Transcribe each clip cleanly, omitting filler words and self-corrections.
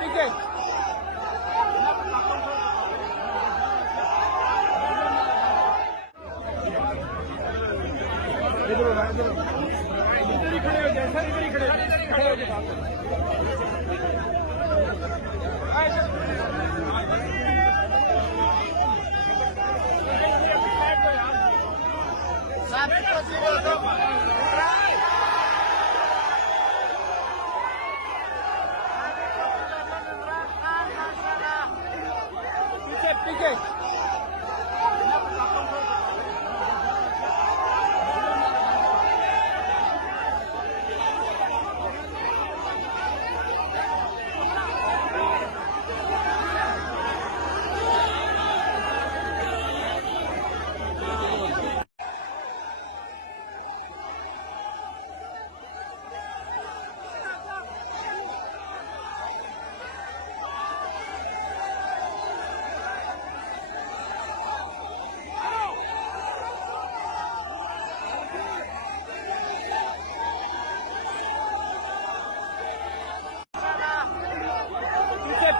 पीछे इधर ही खड़े हो जाए सर, इधर ही खड़े हो जाए। पीछे पीछे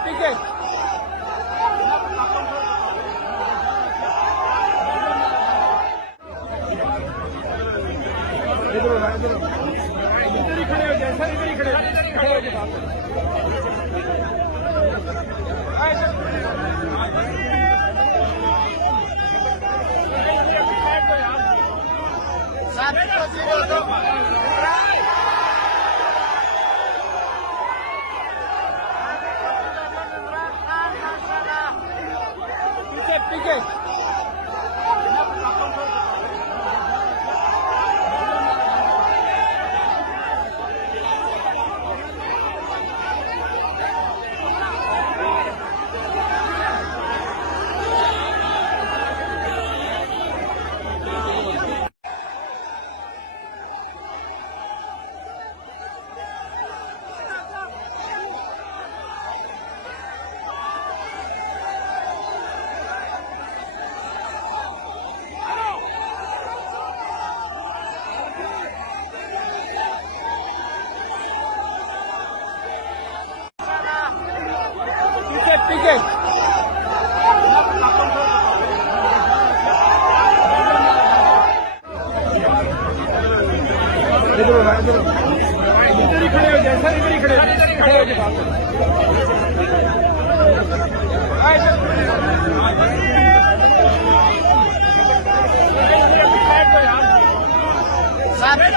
पीछे इधर ही खड़े हो जाए सर, इधर ही खड़े हो जाए। पीछे पीछे पीछे इधर ही खड़े हो जाए सर, इधर ही खड़े हो जाए। Sabe,